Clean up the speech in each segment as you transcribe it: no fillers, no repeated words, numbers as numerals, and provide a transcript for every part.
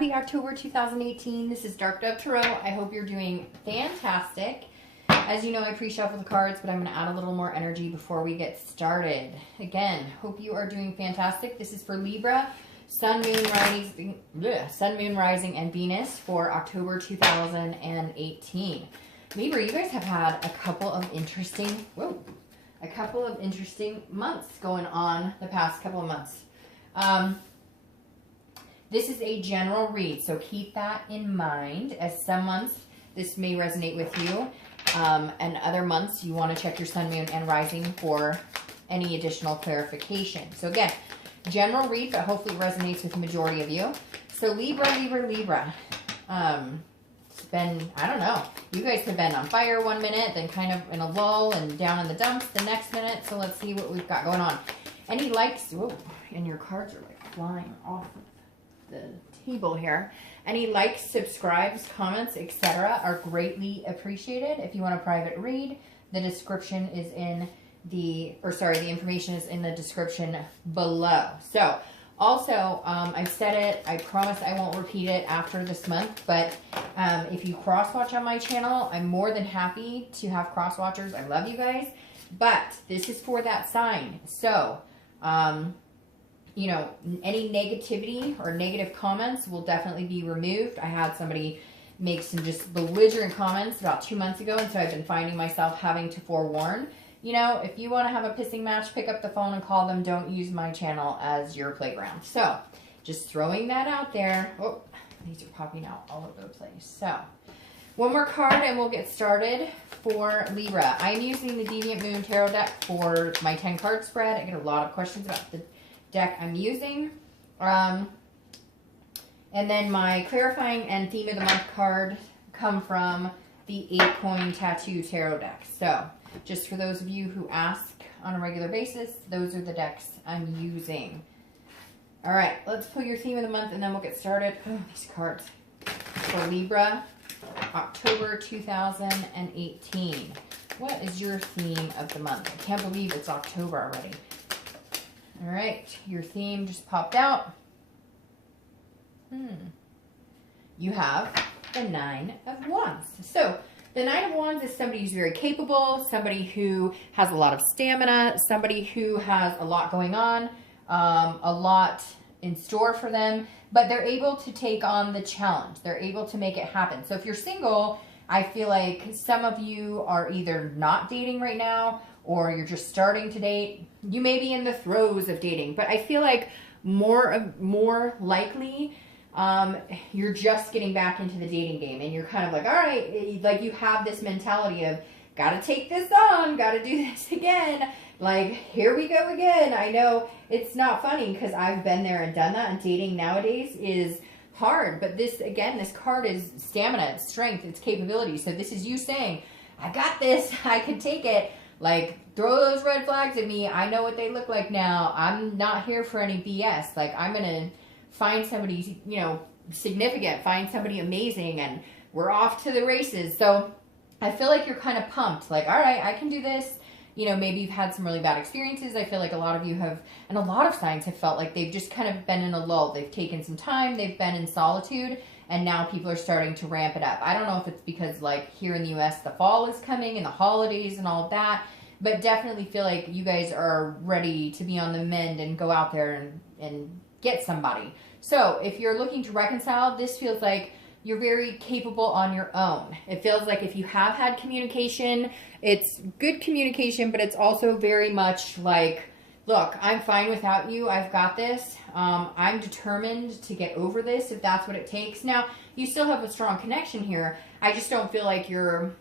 Happy October 2018. This is Dark Dove Tarot. I hope you're doing fantastic. As you know, I pre-shuffle the cards, but I'm going to add a little more energy before we get started. Again, hope you are doing fantastic. This is for Libra, Sun, Moon, Rising, and Venus for October 2018. Libra, you guys have had a couple of interesting, months going on the past couple of months. This is a general read, so keep that in mind. As some months, this may resonate with you, and other months, you want to check your Sun, Moon, and Rising for any additional clarification. So again, general read, but hopefully it resonates with the majority of you. So Libra. It's been, I don't know, you guys have been on fire one minute, then kind of in a lull and down in the dumps the next minute. So let's see what we've got going on. Any likes? Whoa, and your cards are like flying off the table here. Any likes, subscribes, comments, etc. are greatly appreciated. If you want a private read, the description is in the information is in the description below. So also, I've said it, I promise I won't repeat it after this month, but if you cross-watch on my channel, I'm more than happy to have cross-watchers. I love you guys, but this is for that sign. So, you know, any negativity or negative comments will definitely be removed. I had somebody make some just belligerent comments about 2 months ago, and so I've been finding myself having to forewarn. You know, if you want to have a pissing match, pick up the phone and call them. Don't use my channel as your playground. So, just throwing that out there. Oh, these are popping out all over the place. So, one more card and we'll get started for Libra. I'm using the Deviant Moon Tarot deck for my 10-card spread. I get a lot of questions about the deck I'm using. And then my clarifying and theme of the month card come from the 8-coin tattoo tarot deck. So, just for those of you who ask on a regular basis, those are the decks I'm using. All right, let's pull your theme of the month and then we'll get started. Oh, these cards. For Libra, October 2018. What is your theme of the month? I can't believe it's October already. All right, your theme just popped out. You have the 9 of Wands. So, the 9 of Wands is somebody who's very capable, somebody who has a lot of stamina, somebody who has a lot going on, a lot in store for them, but they're able to take on the challenge. They're able to make it happen. So if you're single, I feel like some of you are either not dating right now or you're just starting to date. You may be in the throes of dating, but I feel like more likely you're just getting back into the dating game and you're kind of like, all right, like you have this mentality of gotta take this on, gotta do this again, like here we go again. I know it's not funny because I've been there and done that, and dating nowadays is hard, but this card is stamina, it's strength, it's capability. So this is you saying, I got this, I can take it. Like, throw those red flags at me, I know what they look like now, I'm not here for any BS. Like, I'm gonna find somebody, you know, significant, find somebody amazing, and we're off to the races. So I feel like you're kind of pumped, like, all right, I can do this. You know, maybe you've had some really bad experiences. I feel like a lot of you have, and a lot of signs have felt like they've just kind of been in a lull. They've taken some time, they've been in solitude, and now people are starting to ramp it up. I don't know if it's because, like, here in the US, the fall is coming and the holidays and all of that, but definitely feel like you guys are ready to be on the mend and go out there and get somebody. So if you're looking to reconcile, this feels like you're very capable on your own. It feels like if you have had communication, it's good communication, but it's also very much like, look, I'm fine without you. I've got this. I'm determined to get over this if that's what it takes. Now, you still have a strong connection here. I just don't feel like you're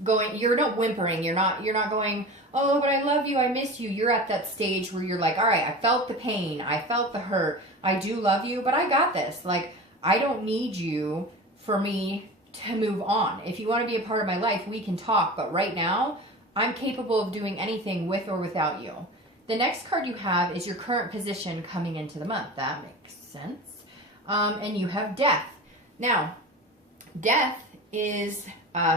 not whimpering. You're not going, oh, but I love you, I miss you. You're at that stage where you're like, all right, I felt the pain, I felt the hurt, I do love you, but I got this. Like, I don't need you for me to move on. If you want to be a part of my life, we can talk, but right now, I'm capable of doing anything with or without you. The next card you have is your current position coming into the month. That makes sense. And you have Death. Now, Death is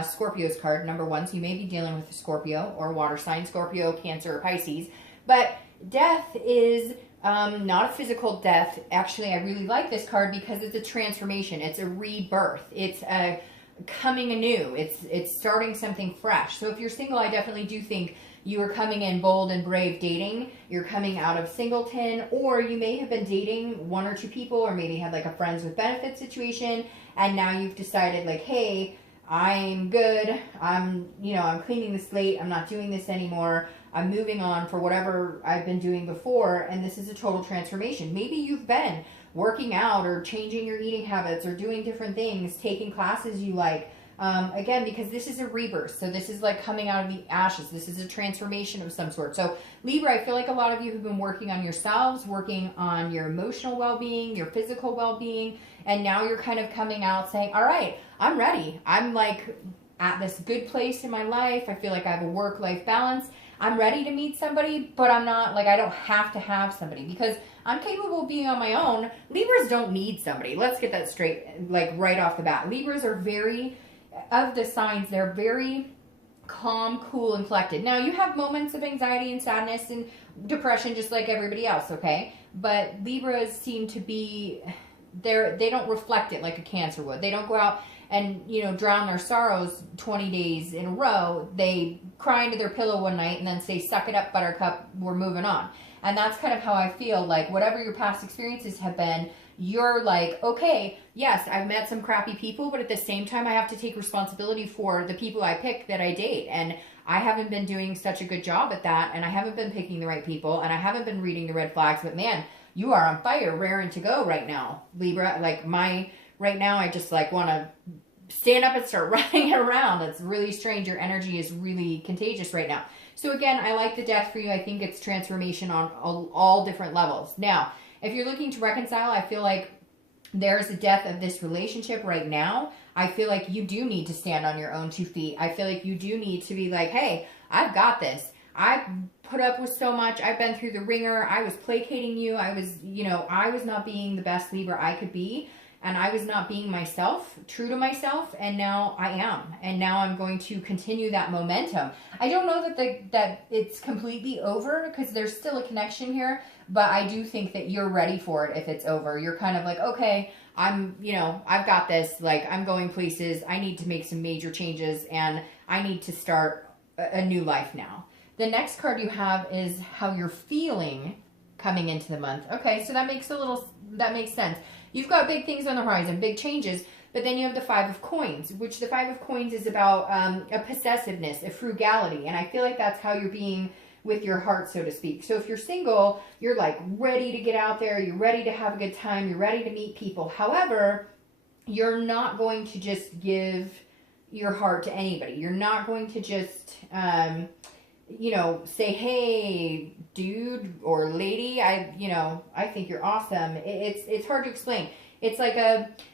Scorpio's card, number 1, so you may be dealing with a Scorpio or water sign, Scorpio, Cancer, or Pisces, but Death is Not a physical death. Actually, I really like this card because it's a transformation. It's a rebirth. It's a coming anew. It's starting something fresh. So if you're single, I definitely do think you are coming in bold and brave dating. You're coming out of singleton, or you may have been dating one or two people, or maybe had like a friends with benefits situation, and now you've decided like, hey, I'm good. I'm cleaning the slate. I'm not doing this anymore. I'm moving on for whatever I've been doing before, and this is a total transformation. Maybe you've been working out or changing your eating habits or doing different things, taking classes you like. Again, because this is a rebirth. So this is like coming out of the ashes. This is a transformation of some sort. So Libra, I feel like a lot of you have been working on yourselves, working on your emotional well-being, your physical well-being, and now you're kind of coming out saying, all right, I'm ready. I'm like at this good place in my life. I feel like I have a work-life balance. I'm ready to meet somebody, but I'm not like, I don't have to have somebody because I'm capable of being on my own. Libras don't need somebody. Let's get that straight, like right off the bat. Libras are very, of the signs, they're very calm, cool, and collected. Now, you have moments of anxiety and sadness and depression just like everybody else, okay? But Libras seem to be, they don't reflect it like a Cancer would. They don't go out and, drown their sorrows 20 days in a row. They cry into their pillow one night and then say, suck it up, buttercup, we're moving on. And that's kind of how I feel. Like, whatever your past experiences have been, you're like, okay, yes, I've met some crappy people, but at the same time, I have to take responsibility for the people I pick that I date. And I haven't been doing such a good job at that, and I haven't been picking the right people, and I haven't been reading the red flags. But man, you are on fire, raring to go right now, Libra. Like, right now, I just like want to stand up and start running around. It's really strange. Your energy is really contagious right now. So again, I like the death for you. I think it's transformation on all different levels. Now, if you're looking to reconcile, I feel like there's a death of this relationship right now. I feel like you do need to stand on your own 2 feet. I feel like you do need to be like, hey, I've got this. I've put up with so much. I've been through the ringer. I was placating you. I was not being the best Libra I could be. And I was not being myself, true to myself, and now I am. And now I'm going to continue that momentum. I don't know that it's completely over because there's still a connection here, but I do think that you're ready for it if it's over. You're kind of like, okay, I've got this. Like, I'm going places. I need to make some major changes, and I need to start a new life now. The next card you have is how you're feeling coming into the month. Okay, so that makes sense. You've got big things on the horizon, big changes, but then you have the 5 of Coins, which the 5 of Coins is about a possessiveness, a frugality, and I feel like that's how you're being with your heart, so to speak. So if you're single, you're like ready to get out there, you're ready to have a good time, you're ready to meet people. However, you're not going to just give your heart to anybody. You're not going to just say, hey, dude or lady, I think you're awesome. It's hard to explain. It's like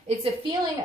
it's a feeling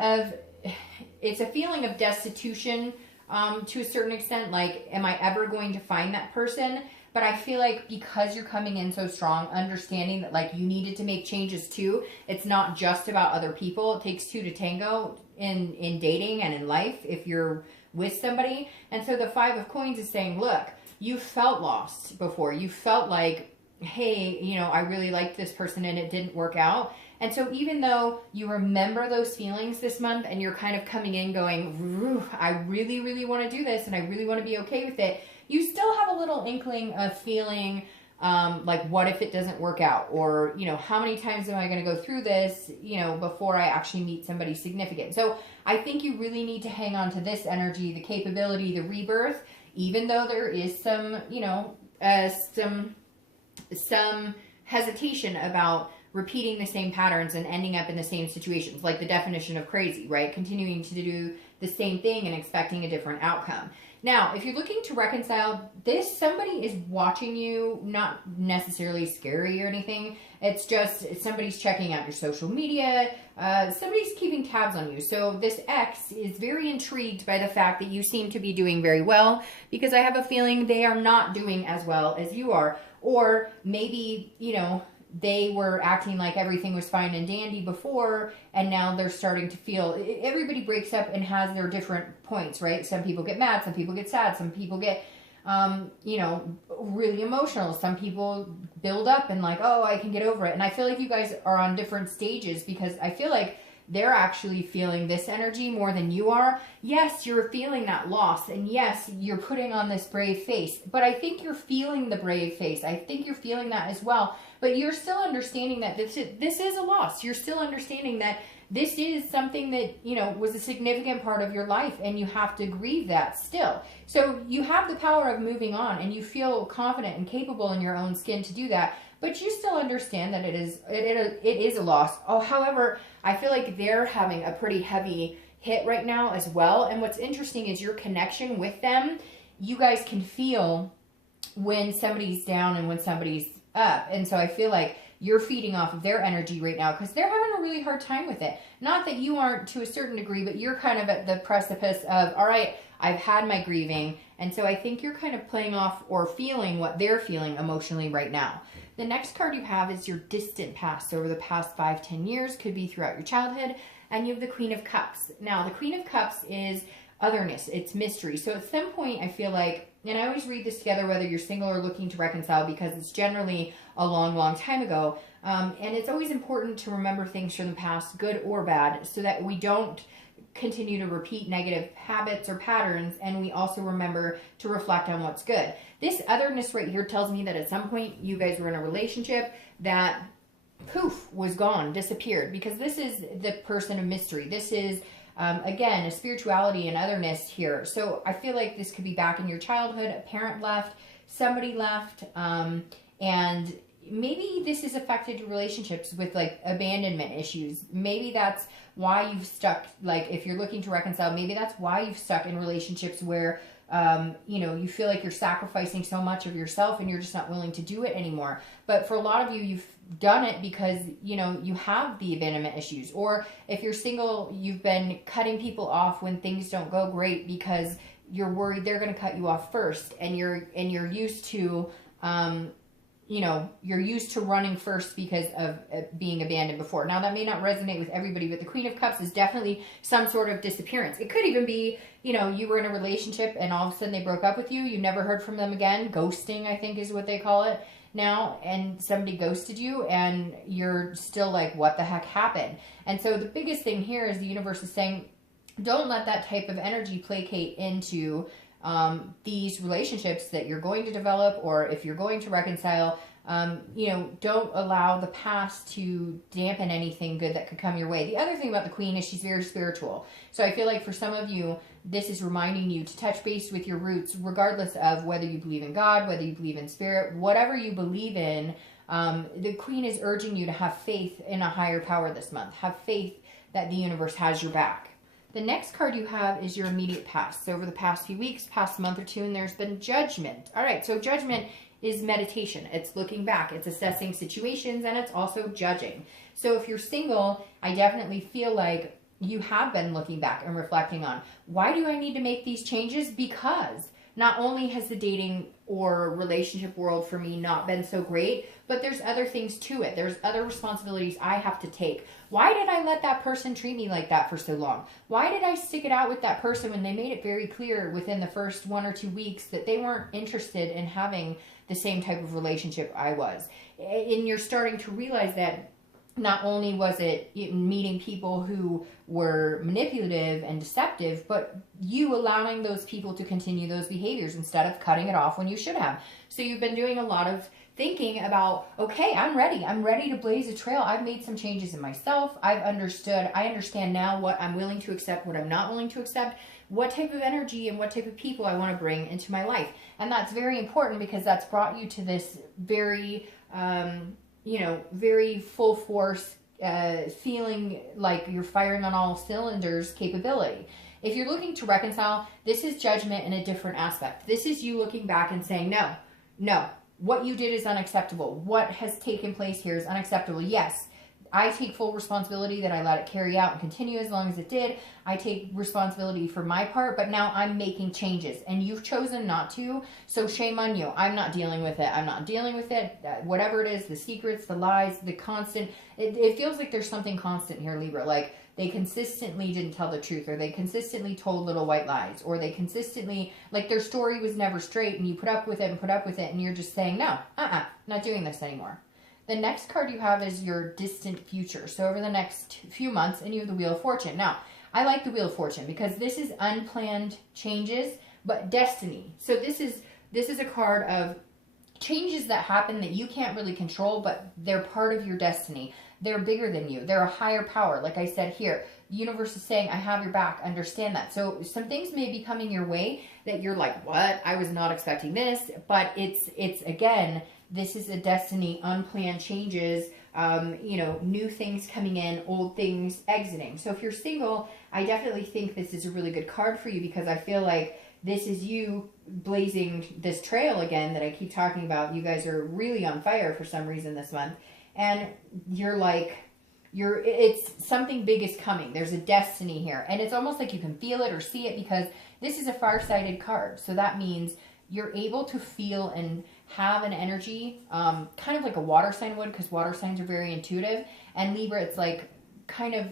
of destitution, to a certain extent. Like, am I ever going to find that person? But I feel like because you're coming in so strong, understanding that like you needed to make changes too. It's not just about other people. It takes 2 to tango in dating and in life if you're with somebody. And so the 5 of Coins is saying, look, you felt lost before. You felt like, hey, I really liked this person and it didn't work out. And so even though you remember those feelings this month and you're kind of coming in going, I really, really want to do this and I really want to be okay with it, you still have a little inkling of feeling like, what if it doesn't work out? Or, how many times am I going to go through this, before I actually meet somebody significant? So I think you really need to hang on to this energy, the capability, the rebirth, even though there is some, some hesitation about repeating the same patterns and ending up in the same situations, like the definition of crazy, right? Continuing to do the same thing and expecting a different outcome. Now, if you're looking to reconcile this, somebody is watching you, not necessarily scary or anything. It's just somebody's checking out your social media. Somebody's keeping tabs on you. So this ex is very intrigued by the fact that you seem to be doing very well, because I have a feeling they are not doing as well as you are. Or maybe, they were acting like everything was fine and dandy before, and now they're starting to feel, everybody breaks up and has their different points, right? Some people get mad, some people get sad, some people get you know, really emotional. Some people build up and like, oh, I can get over it. And I feel like you guys are on different stages, because I feel like they're actually feeling this energy more than you are. Yes, you're feeling that loss, and yes, you're putting on this brave face, but I think you're feeling the brave face. I think you're feeling that as well, but you're still understanding that this is a loss. You're still understanding that this is something that, you know, was a significant part of your life, and you have to grieve that still. So you have the power of moving on, and you feel confident and capable in your own skin to do that, but you still understand that it is a loss. Oh, however, I feel like they're having a pretty heavy hit right now as well. And what's interesting is your connection with them. You guys can feel when somebody's down and when somebody's up. And so I feel like you're feeding off of their energy right now, because they're having a really hard time with it. Not that you aren't to a certain degree, but you're kind of at the precipice of, all right, I've had my grieving. And so I think you're kind of playing off or feeling what they're feeling emotionally right now. The next card you have is your distant past. So over the past 5-10 years, could be throughout your childhood. And you have the Queen of Cups. Now, the Queen of Cups is otherness. It's mystery. So at some point, I feel like, and I always read this together whether you're single or looking to reconcile, because it's generally a long, long time ago. And it's always important to remember things from the past, good or bad, so that we don't continue to repeat negative habits or patterns, and we also remember to reflect on what's good. This otherness right here tells me that at some point you guys were in a relationship that poof was gone, disappeared, because this is the person of mystery. This is again a spirituality and otherness here. So I feel like this could be back in your childhood. A parent left, somebody left, and maybe this has affected your relationships with like abandonment issues. Maybe that's why you've stuck, like if you're looking to reconcile, maybe that's why you've stuck in relationships where, you know, you feel like you're sacrificing so much of yourself and you're just not willing to do it anymore. But for a lot of you, you've done it because, you know, you have the abandonment issues. Or if you're single, you've been cutting people off when things don't go great because you're worried they're going to cut you off first, and you're used to, you know, you're used to running first because of being abandoned before. Now, that may not resonate with everybody, but the Queen of Cups is definitely some sort of disappearance. It could even be, you know, you were in a relationship and all of a sudden they broke up with you. You never heard from them again. Ghosting, I think, is what they call it now. And somebody ghosted you and you're still like, what the heck happened? And so the biggest thing here is the universe is saying, don't let that type of energy placate into these relationships that you're going to develop, or if you're going to reconcile. You know, don't allow the past to dampen anything good that could come your way. The other thing about the Queen is she's very spiritual. So I feel like for some of you, this is reminding you to touch base with your roots, regardless of whether you believe in God, whether you believe in spirit, whatever you believe in. The Queen is urging you to have faith in a higher power this month. Have faith that the universe has your back. The next card you have is your immediate past. So over the past few weeks, past month or two, and there's been judgment. All right, so judgment is meditation. It's looking back, it's assessing situations, and it's also judging. So if you're single, I definitely feel like you have been looking back and reflecting on, why do I need to make these changes? Because not only has the dating or relationship world for me not been so great, but there's other things to it. There's other responsibilities I have to take. Why did I let that person treat me like that for so long? Why did I stick it out with that person when they made it very clear within the first 1 or 2 weeks that they weren't interested in having the same type of relationship I was? And you're starting to realize that not only was it meeting people who were manipulative and deceptive, but you allowing those people to continue those behaviors instead of cutting it off when you should have. So you've been doing a lot of thinking about, okay, I'm ready to blaze a trail. I've made some changes in myself. I understand now what I'm willing to accept, what I'm not willing to accept, what type of energy and what type of people I want to bring into my life. And that's very important, because that's brought you to this very, you know, very full force, feeling like you're firing on all cylinders capability. If you're looking to reconcile, this is judgment in a different aspect. This is you looking back and saying, no, what you did is unacceptable. What has taken place here is unacceptable. Yes, I take full responsibility that I let it carry out and continue as long as it did. I take responsibility for my part, but now I'm making changes and you've chosen not to. So shame on you. I'm not dealing with it. I'm not dealing with it. Whatever it is, the secrets, the lies, the constant, it feels like there's something constant here, Libra. Like they consistently didn't tell the truth, or they consistently told little white lies, or they consistently, like their story was never straight and you put up with it and put up with it and you're just saying, no, not doing this anymore. The next card you have is your distant future. So over the next few months, and you have the Wheel of Fortune. Now, I like the Wheel of Fortune because this is unplanned changes, but destiny. So this is a card of changes that happen that you can't really control, but they're part of your destiny. They're bigger than you. They're a higher power. Like I said here, the universe is saying, I have your back. Understand that. So some things may be coming your way that you're like, what? I was not expecting this. But it's again, this is a destiny, unplanned changes, new things coming in, old things exiting. So if you're single, I definitely think this is a really good card for you because I feel like this is you blazing this trail again that I keep talking about. You guys are really on fire for some reason this month. And it's something big is coming. There's a destiny here. And it's almost like you can feel it or see it because this is a far-sighted card. So that means you're able to feel and have an energy, kind of like a water sign would, because water signs are very intuitive. And Libra, it's like kind of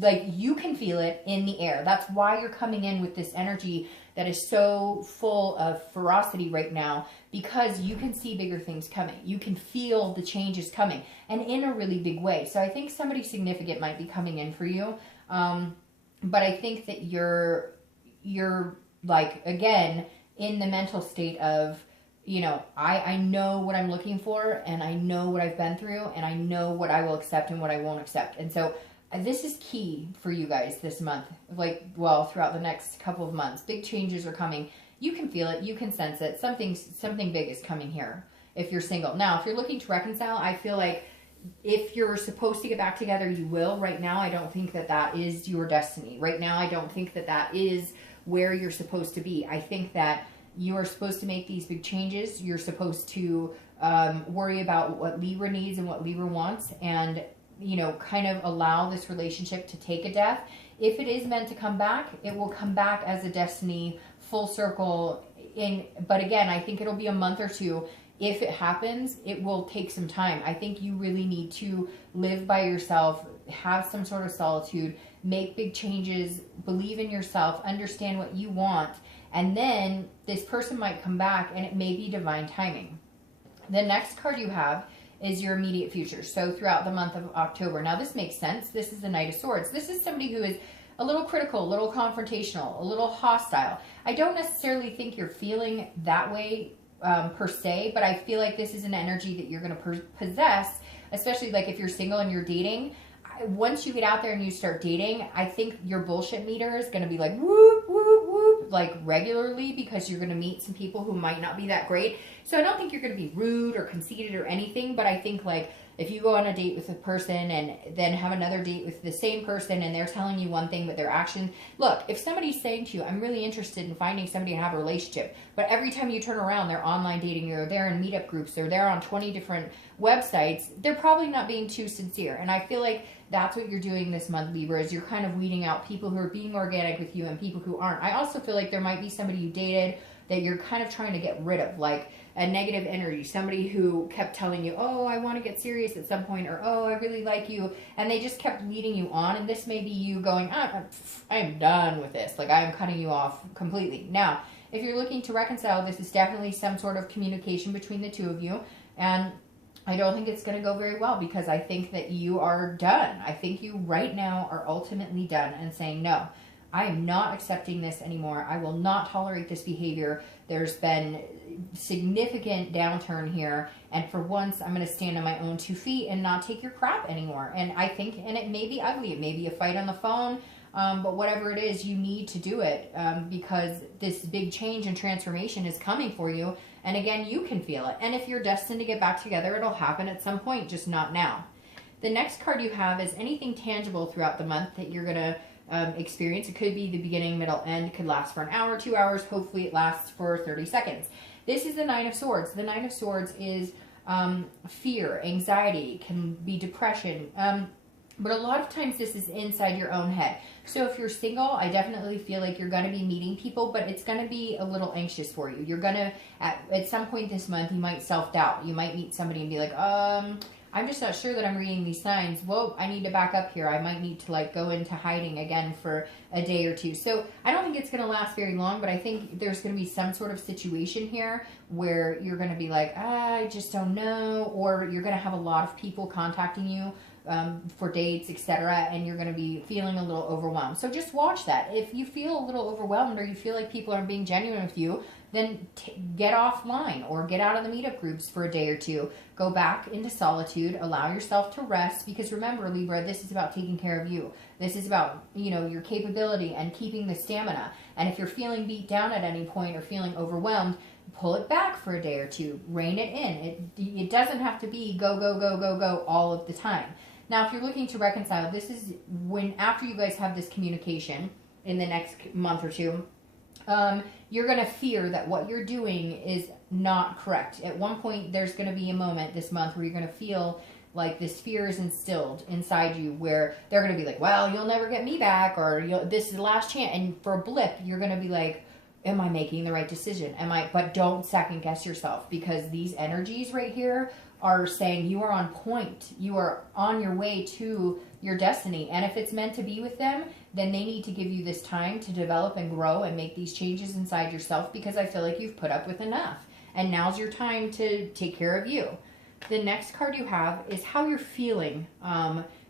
like you can feel it in the air. That's why you're coming in with this energy that is so full of ferocity right now, because you can see bigger things coming. You can feel the changes coming, and in a really big way. So I think somebody significant might be coming in for you. But I think that you're like, again, in the mental state of, I know what I'm looking for, and I know what I've been through, and I know what I will accept and what I won't accept. And so this is key for you guys this month, throughout the next couple of months. Big changes are coming. You can feel it. You can sense it. Something big is coming here if you're single. Now, if you're looking to reconcile, I feel like if you're supposed to get back together, you will. Right now, I don't think that is your destiny. Right now, I don't think that is where you're supposed to be. I think that you are supposed to make these big changes. You're supposed to worry about what Libra needs and what Libra wants, and kind of allow this relationship to take a death. If it is meant to come back, it will come back as a destiny, full circle. But again, I think it'll be a month or two. If it happens, it will take some time. I think you really need to live by yourself, have some sort of solitude, make big changes, believe in yourself, understand what you want, and then this person might come back, and it may be divine timing. The next card you have is your immediate future. So throughout the month of October. Now this makes sense. This is the Knight of Swords. This is somebody who is a little critical, a little confrontational, a little hostile. I don't necessarily think you're feeling that way per se, but I feel like this is an energy that you're going to possess, especially like if you're single and you're dating. Once you get out there and you start dating, I think your bullshit meter is going to be like whoop, whoop, whoop, like regularly, because you're going to meet some people who might not be that great. So I don't think you're going to be rude or conceited or anything, but I think like if you go on a date with a person and then have another date with the same person and they're telling you one thing but their action, look, if somebody's saying to you, I'm really interested in finding somebody to have a relationship, but every time you turn around they're online dating you, or they're in meetup groups, or they're on 20 different websites, they're probably not being too sincere. And I feel like that's what you're doing this month, Libra, is you're kind of weeding out people who are being organic with you and people who aren't. I also feel like there might be somebody you dated that you're kind of trying to get rid of, like a negative energy, somebody who kept telling you, oh, I want to get serious at some point, or oh, I really like you, and they just kept leading you on, and this may be you going, I am done with this, like I am cutting you off completely. Now, if you're looking to reconcile, this is definitely some sort of communication between the two of you, and I don't think it's going to go very well, because I think that you are done. I think you right now are ultimately done and saying, no, I am not accepting this anymore. I will not tolerate this behavior. There's been significant downturn here, and for once I'm going to stand on my own 2 feet and not take your crap anymore. And I think, and it may be ugly, it may be a fight on the phone, but whatever it is, you need to do it, because this big change and transformation is coming for you. And again, you can feel it. And if you're destined to get back together, it'll happen at some point, just not now. The next card you have is anything tangible throughout the month that you're going to experience. It could be the beginning, middle, end. It could last for an hour, 2 hours. Hopefully it lasts for 30 seconds. This is the Nine of Swords. The Nine of Swords is fear, anxiety, can be depression. But a lot of times this is inside your own head. So if you're single, I definitely feel like you're going to be meeting people, but it's going to be a little anxious for you. You're going to, at some point this month, you might self-doubt. You might meet somebody and be like, I'm just not sure that I'm reading these signs. Well, I need to back up here. I might need to like go into hiding again for a day or two. So I don't think it's going to last very long, but I think there's going to be some sort of situation here where you're going to be like, I just don't know, or you're going to have a lot of people contacting you for dates, etc., and you're going to be feeling a little overwhelmed. So just watch that. If you feel a little overwhelmed or you feel like people aren't being genuine with you, then get offline or get out of the meetup groups for a day or two. Go back into solitude. Allow yourself to rest, because remember, Libra, this is about taking care of you. This is about, you know, your capability and keeping the stamina. And if you're feeling beat down at any point or feeling overwhelmed, pull it back for a day or two. Rein it in. It doesn't have to be go, go, go, go, go all of the time. Now, if you're looking to reconcile, this is when, after you guys have this communication in the next month or two, you're going to fear that what you're doing is not correct. At one point, there's going to be a moment this month where you're going to feel like this fear is instilled inside you, where they're going to be like, well, you'll never get me back, or this is the last chance. And for a blip, you're going to be like, am I making the right decision? But don't second guess yourself, because these energies right here are saying you are on point. You are on your way to your destiny. And if it's meant to be with them, then they need to give you this time to develop and grow and make these changes inside yourself, because I feel like you've put up with enough. And now's your time to take care of you. The next card you have is how you're feeling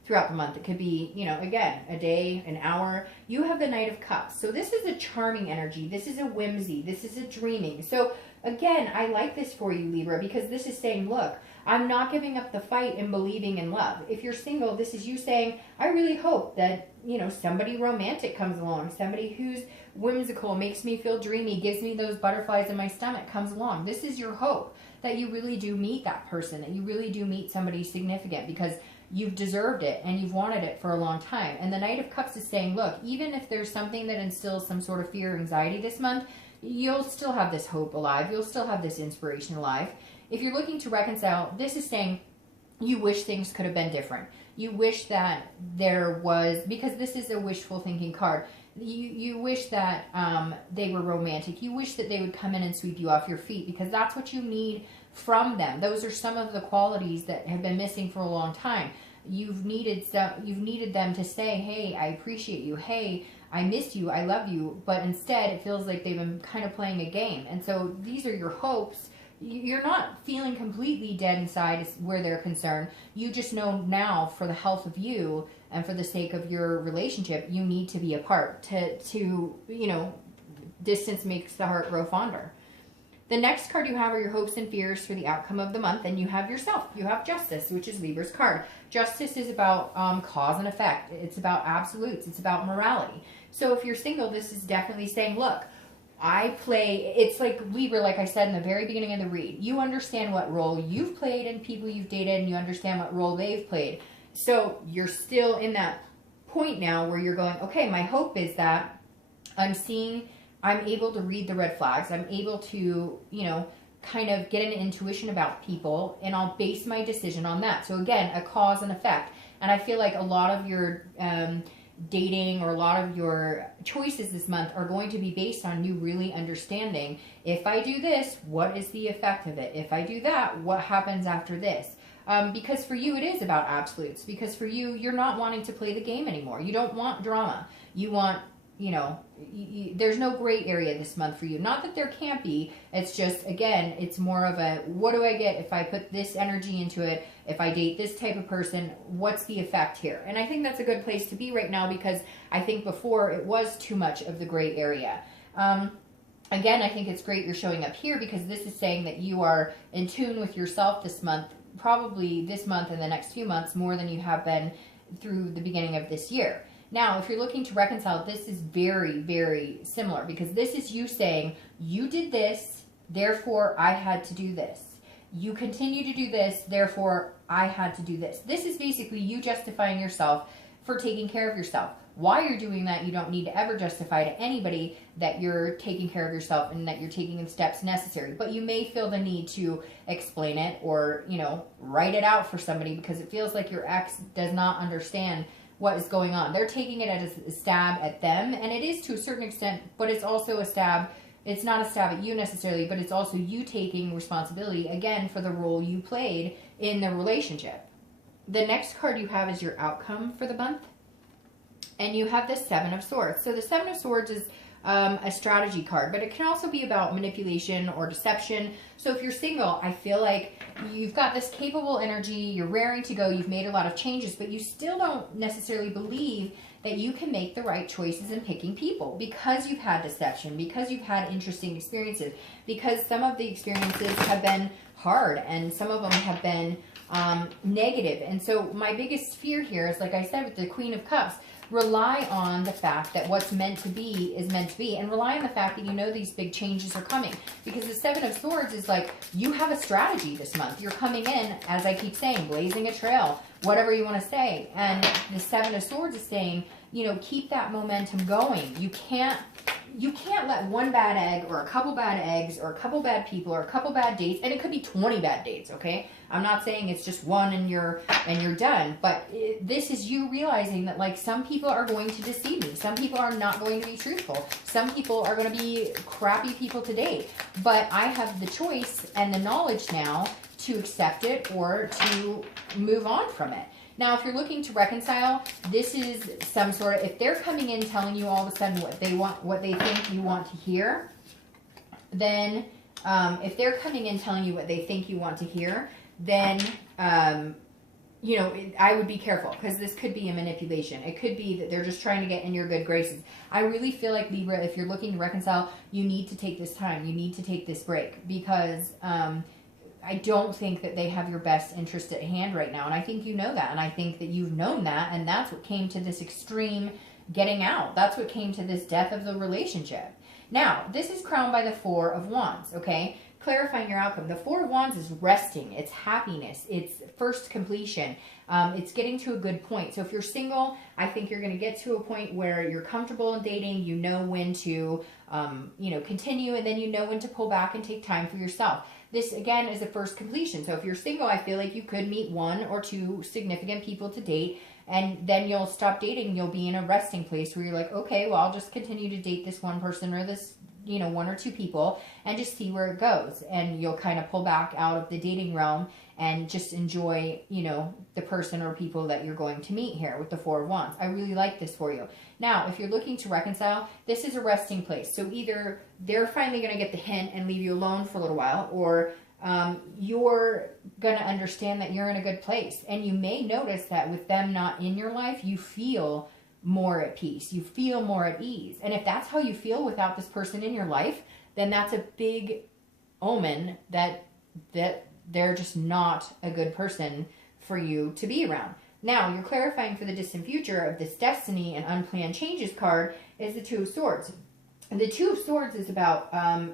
throughout the month. It could be, you know, again, a day, an hour. You have the Knight of Cups. So this is a charming energy. This is a whimsy. This is a dreaming. So again, I like this for you, Libra, because this is saying, look, I'm not giving up the fight and believing in love. If you're single, this is you saying, I really hope that, you know, somebody romantic comes along, somebody who's whimsical, makes me feel dreamy, gives me those butterflies in my stomach, comes along. This is your hope, that you really do meet that person, that you really do meet somebody significant, because you've deserved it and you've wanted it for a long time. And the Knight of Cups is saying, look, even if there's something that instills some sort of fear or anxiety this month, you'll still have this hope alive. You'll still have this inspiration alive. If you're looking to reconcile, this is saying you wish things could have been different. You wish that there was, because this is a wishful thinking card, you wish that they were romantic. You wish that they would come in and sweep you off your feet, because that's what you need from them. Those are some of the qualities that have been missing for a long time. You've needed them to say, hey, I appreciate you. Hey, I miss you. I love you. But instead, it feels like they've been kind of playing a game. And so these are your hopes. You're not feeling completely dead inside where they're concerned. You just know now, for the health of you and for the sake of your relationship, you need to be apart. To you know, distance makes the heart grow fonder. The next card you have are your hopes and fears for the outcome of the month, and you have yourself. You have Justice, which is Libra's card. Justice is about cause and effect. It's about absolutes. It's about morality. So if you're single, this is definitely saying, look, it's like Libra, like I said in the very beginning of the read. You understand what role you've played in people you've dated, and you understand what role they've played. So you're still in that point now where you're going, okay, my hope is that I'm able to read the red flags. I'm able to, you know, kind of get an intuition about people, and I'll base my decision on that. So again, a cause and effect. And I feel like a lot of your dating or a lot of your choices this month are going to be based on you really understanding, if I do this, what is the effect of it? If I do that, what happens after this? Because for you, it is about absolutes. Because for you, you're not wanting to play the game anymore. You don't want drama. You want, you know, there's no gray area this month for you. Not that there can't be. It's just, again, it's more of a, what do I get if I put this energy into it? If I date this type of person, what's the effect here? And I think that's a good place to be right now, because I think before it was too much of the gray area. Again, I think it's great you're showing up here, because this is saying that you are in tune with yourself this month, probably this month and the next few months, more than you have been through the beginning of this year. Now, if you're looking to reconcile, this is very, very similar, because this is you saying, you did this, therefore I had to do this. You continue to do this, therefore I had to do this. This is basically you justifying yourself for taking care of yourself. why you're doing that. You don't need to ever justify to anybody that you're taking care of yourself and that you're taking the steps necessary. But you may feel the need to explain it or, you know, write it out for somebody because it feels like your ex does not understand what is going on. They're taking it as a stab at them, and it is to a certain extent, but it's also a stab. It's not a stab at you necessarily, but it's also you taking responsibility, again, for the role you played in the relationship. The next card you have is your outcome for the month, and you have the Seven of Swords. So the Seven of Swords is a strategy card, but it can also be about manipulation or deception. So if you're single, I feel like you've got this capable energy, you're raring to go, you've made a lot of changes, but you still don't necessarily believe that you can make the right choices in picking people because you've had deception, because you've had interesting experiences, because some of the experiences have been hard and some of them have been negative. And so my biggest fear here is, like I said, with the Queen of Cups, rely on the fact that what's meant to be is meant to be, and rely on the fact that you know these big changes are coming, because the Seven of Swords is like, you have a strategy this month. You're coming in, as I keep saying, blazing a trail, whatever you want to say. And the Seven of Swords is saying, you know, keep that momentum going. You can't let one bad egg or a couple bad eggs or a couple bad people or a couple bad dates, and it could be 20 bad dates, okay? I'm not saying it's just one and you're done, but this is you realizing that, like, some people are going to deceive me. Some people are not going to be truthful. Some people are going to be crappy people to date, but I have the choice and the knowledge now to accept it or to move on from it. Now, if you're looking to reconcile, this is some sort of, if they're coming in telling you all of a sudden what they want, what they think you want to hear, then if they're coming in telling you what they think you want to hear, then, you know, I would be careful, because this could be a manipulation. It could be that they're just trying to get in your good graces. I really feel like, Libra, if you're looking to reconcile, you need to take this time. You need to take this break, because I don't think that they have your best interest at hand right now. And I think you know that. And I think that you've known that. And that's what came to this extreme getting out. That's what came to this death of the relationship. Now, this is crowned by the Four of Wands, okay? Clarifying your outcome. The Four of Wands is resting. It's happiness. It's first completion. It's getting to a good point. So if you're single, I think you're going to get to a point where you're comfortable in dating. You know when to, you know, continue, and then you know when to pull back and take time for yourself. This, again, is a first completion. So if you're single, I feel like you could meet one or two significant people to date, and then you'll stop dating. You'll be in a resting place where you're like, okay, well, I'll just continue to date this one person or this, you know, one or two people, and just see where it goes. And you'll kind of pull back out of the dating realm and just enjoy, you know, the person or people that you're going to meet here with the Four of Wands. I really like this for you. Now, if you're looking to reconcile, this is a resting place. So either they're finally going to get the hint and leave you alone for a little while, or you're going to understand that you're in a good place. And you may notice that with them not in your life, you feel more at peace. You feel more at ease. And if that's how you feel without this person in your life, then that's a big omen that they're just not a good person for you to be around. Now, you're clarifying for the distant future of this destiny and unplanned changes card is the Two of Swords. And the Two of Swords is about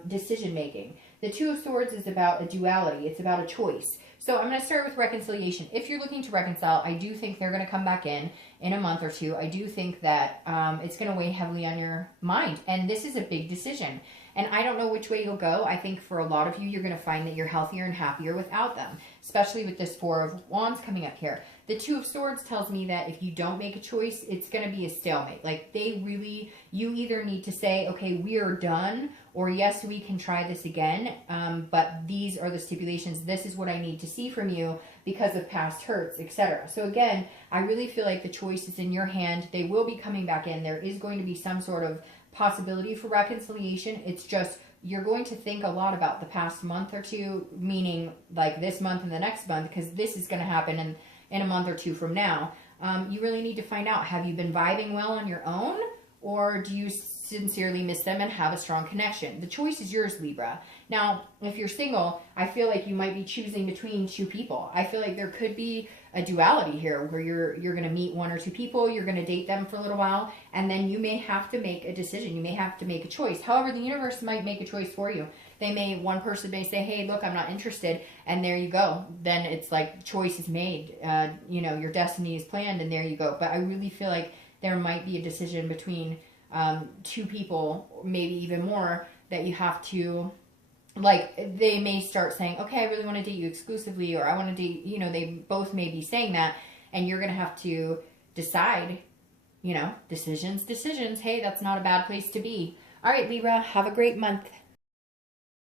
decision making. The Two of Swords is about a duality. It's about a choice. So I'm going to start with reconciliation. If you're looking to reconcile, I do think they're going to come back in a month or two. I do think that it's going to weigh heavily on your mind. And this is a big decision. And I don't know which way you'll go. I think for a lot of you, you're going to find that you're healthier and happier without them, especially with this Four of Wands coming up here. The Two of Swords tells me that if you don't make a choice, it's going to be a stalemate. Like, you either need to say, okay, we are done, or yes, we can try this again, but these are the stipulations. This is what I need to see from you because of past hurts, etc. So again, I really feel like the choice is in your hand. They will be coming back in. There is going to be some sort of possibility for reconciliation. It's just, you're going to think a lot about the past month or two, meaning like this month and the next month, because this is going to happen in a month or two from now. You really need to find out, have you been vibing well on your own, or do you sincerely miss them and have a strong connection? The choice is yours, Libra. Now, if you're single, I feel like you might be choosing between two people. I feel like there could be a duality here where you're going to meet one or two people, you're going to date them for a little while, and then you may have to make a decision. You may have to make a choice. However, the universe might make a choice for you. One person may say, hey, look, I'm not interested, and there you go. Then it's like choice is made. You know, your destiny is planned, and there you go. But I really feel like there might be a decision between two people, maybe even more, that you have to, like, they may start saying, okay, I really want to date you exclusively, or I want to date, you know, they both may be saying that, and you're going to have to decide, you know, decisions. Hey, that's not a bad place to be. All right, Libra, have a great month.